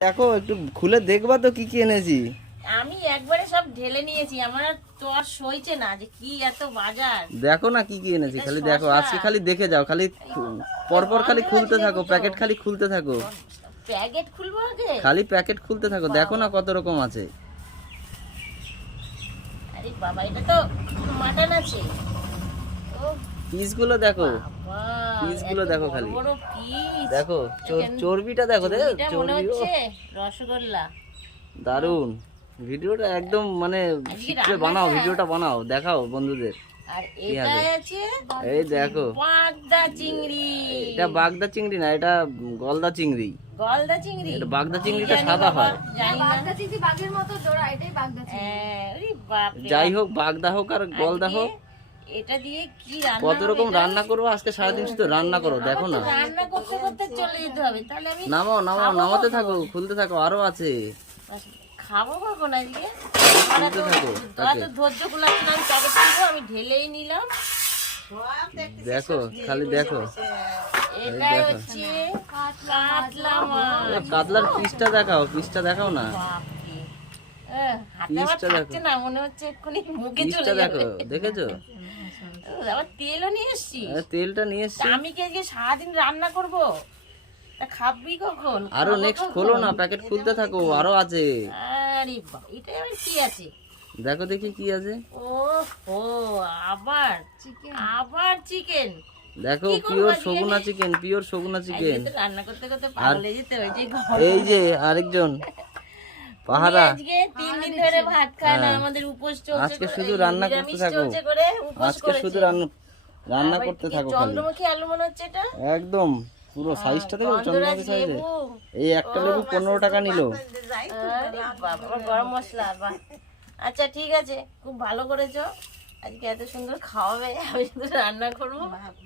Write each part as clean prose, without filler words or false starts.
দেখো একটু খুলে দেখবা তো কি কি এনেছি। আমি একবারে সব ঢেলে নিয়েছি, আমার আর তো আর সইছে না যে কি এত বাজার। দেখো না কি কি এনেছি, এটা খালি দেখো, শসা। আজকে খালি দেখে যাও, খালি পরপর খালি গন্ধ খুলতে আছে থাকো, লেবু তো। প্যাকেট খালি খুলতে থাকো, প্যাকেট খুলবো আগে? খালি প্যাকেট খুলতে থাকো, দেখো না কত রকম আছে। আরে বাবা, এটা তো মাটন আছে। ও পিস গুলো দেখো, বাবা, পিস গুলো এত দেখো বড় খালি বড় পিস। দেখো, চর্বিটা দেখো, দেখো এটা মনে চর্বি, ও হচ্ছে রসগোল্লা। দারুন। ভিডিওটা একদম মানে আজকে শিখে রান্নাটা- বানাও, ভিডিওটা বানাও, দেখাও বন্ধুদের। আর কি এটা আছে? আছে এই দেখো, বাগদা চিংড়ি। এটা বাগদা চিংড়ি না, এটা গলদা চিংড়ি। গলদা চিংড়ি। এটা বাগদা কি চিংড়িটা জানি সাদা বাবা, হয়। জানি না। বাগদা চিংড়ি বাঘের মতো জোড়া, এটাই বাগদা চিংড়ি। ওরে বাপ রে যাই বাপ। হোক, বাগদা হোক আর গলদা আজকে হোক, এটা দিয়ে কি রান্না কত হবে রকম এটা? রান্না করবো আজকে সারাদিন, শুধু রান্না করো, দেখো না। রান্না করতে করতে চলে যেতে হবে, তাহলে আমি নামাও নামাও, খাবো নামাতে কখন? থাকো, খুলতে থাকো, আরো আছে। খাবো কখন আজকে? খুলতে থাকো, এত ধৈর্য কুলাচ্ছে না, আমি প্যাকেট খুলবো, আমি ঢেলেই নিলাম। দেখো খালি দেখো, এটা হচ্ছে কাতলা মাছ। কাতলার পিসটা দেখাও, পিসটা দেখাও না, বাপরে। হাতে আমার পিসটা দেখো। থাকছে না, মনে হচ্ছে এক্ষুনি মুখে পিসটা চলে দেখো, যাবে। দেখেছো? আবার তেলও নিয়ে এসছি। তেলটা নিয়ে এসছি। তা আমি কি আজকে সারাদিন রান্না করব? তা খাবি কখন? আরো খাবো নেক্সট কখন? খোলো না, প্যাকেট খুলতে থাকো, আরো আছে। আরে বাবা, এটা আবার কি আছে? দেখো দেখি কি আছে। ও ও, আবার চিকেন। আবার চিকেন। দেখো, কি করবো পিওর আজকে? Saguna chicken, pure Saguna chicken. আজকে তো রান্না করতে করতে পাগল হয়ে যেতে হয়েছে। এই যে আরেকজন পাহারা, আজকে 3 দিন ধরে ভাত খায় না, হ্যাঁ। আমাদের উপোস চলছে। আজকে করে- শুধু এই রান্না করতে নিরামিষ থাকো। চলছে করে উপোস আজকে করেছে। শুধু রান্না আবার করতে কি থাকো খালি, চন্দ্রমুখী আলু মনে হচ্ছে এটা। একদম পুরো সাইজটা দেখো, গন্ধরাজ চন্দ্রমুখী সাইজে। লেবু। এই একটা লেবু 15 টাকা নিল। আরে বাবা, গরম মশলা বাহ। আচ্ছা ঠিক আছে, খুব ভালো করেছো। আজকে এত সুন্দর খাওয়াবে, আমি শুধু রান্না করবো।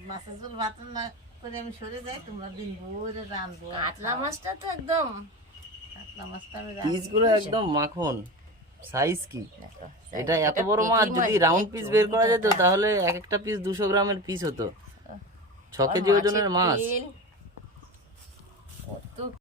মাছের ঝোল ভাত না করে আমি সরে যাই, তোমরা দিন ভরে রাঁধবো। কাতলা মাছটা তো একদম কাতলা মাছটা আমি পিস গুলো একদম মাখন, সাইজ কি। দেখো, এটা এত বড় মাছ, যদি রাউন্ড পিস বের করা যেত তাহলে এক একটা পিস 200 গ্রামের পিস হতো। 6 কেজি ওজনের মাছ। তেল, কত